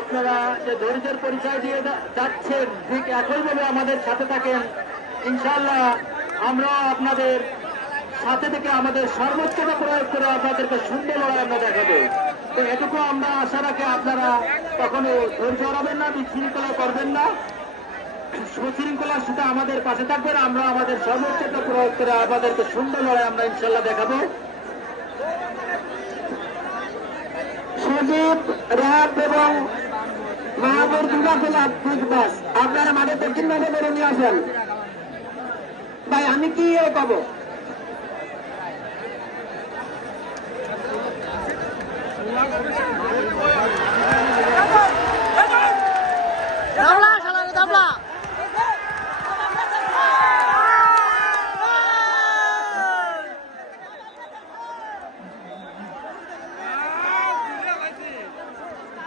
আপনারা যে ধৈর্যের পরিচয় দিয়ে যাচ্ছেন, ঠিক একইভাবে আমাদের সাথে থাকেন। ইনশাআল্লাহ আমরাও আপনাদের সাথে থেকে আমাদের সর্বোচ্চটা প্রয়োগ করে আপনাদেরকে সুন্দর লড়াই আমরা দেখাবো। তো এটুকু আমরা আশা রাখি, আপনারা কখনো ধৈর্য হারাবেন না, বিশৃঙ্খলা করবেন না, সুশৃঙ্খলার সাথে আমাদের পাশে থাকবেন। আমরা আমাদের সর্বোচ্চটা প্রয়োগ করে আপনাদেরকে সুন্দর লড়াই আমরা ইনশাল্লাহ দেখাবো। সজীব, রাত এবং মাহাবুর দুর্গা জেলা বিগ বাস, আপনারা আমাদের দক্ষিণ ভাগে বেরো নিয়ে আসেন। ভাই আমি কি পাবো? রামলা